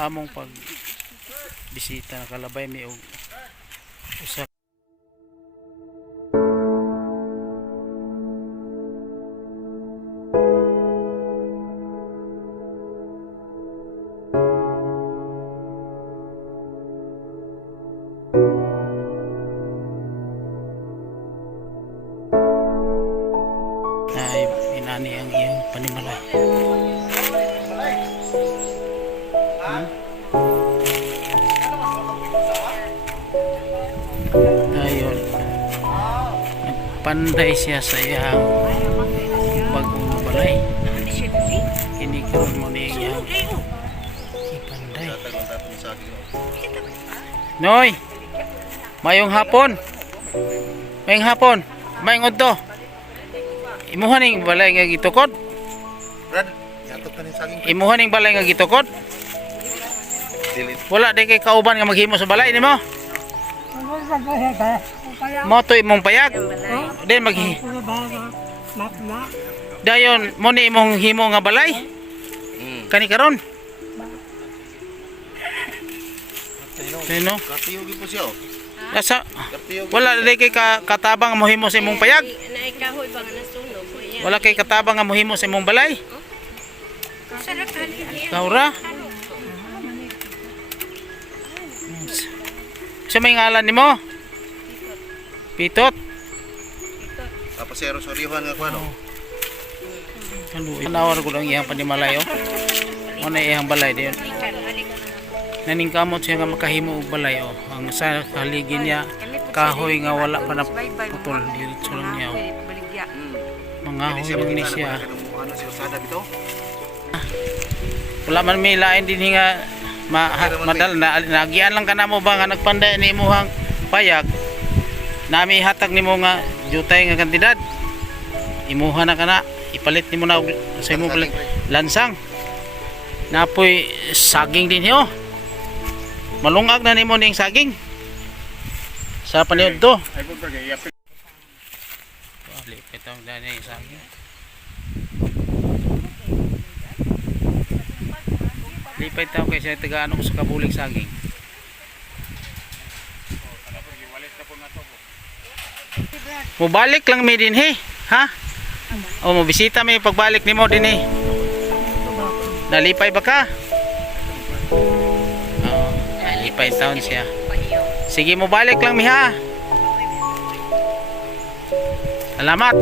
among pag bisita nakalabay mi og usa ay inani ang iyang panimalay. Ayun, nagpanday siya sa iyang bagong balay. Kinikaroon mo niya iyang ipanday. Noy, mayong hapon, mayong udto. Imuha ning balay nga gitukod. Imuha ning balay nga gitukod. Wala di kay kauban nga maghimo sa balay nimo. Mo to imong payag. Di maghi. Dayon mo ni imong himo nga balay. Kani karon. Sino? Katiyog po siya. Nasa wala di kay katabang mo himo sa imong payag. Naikahoy ba nga nasunog? Wala kay katabang nga mohimo sa imong balay. Kaura. Sa may ngalan nimo? Pitot. Tapos sero-soryohan nga kuno. Ano, nawar ko lang iyang panimalayo. Ano iyang balay diyon? Naningkamot siya nga makahimo og balay oh. Ang sa haligi niya kahoy nga wala pa na putol diretso lang niya. Mga hoy ni siya. Wala man may lain din nga madal na nagian lang kana mo ba nga nagpanday ni imuhang payag. Nami hatag nimo nga jutay nga kantidad. Imuha na kana ipalit nimo na sa imong lansang. Napoy saging din hiyo. Malungag na nimo ning saging. Sa paniud to. Lipit ang dani saging. Lipit tayo kay sa taga-anong sa kabulig saging. Mubalik lang mi din he, ha? O mo bisita mi pagbalik nimo din he. Nalipay ba ka? Oh, nalipay taon siya. Sige mo balik lang mi ha. Salamat.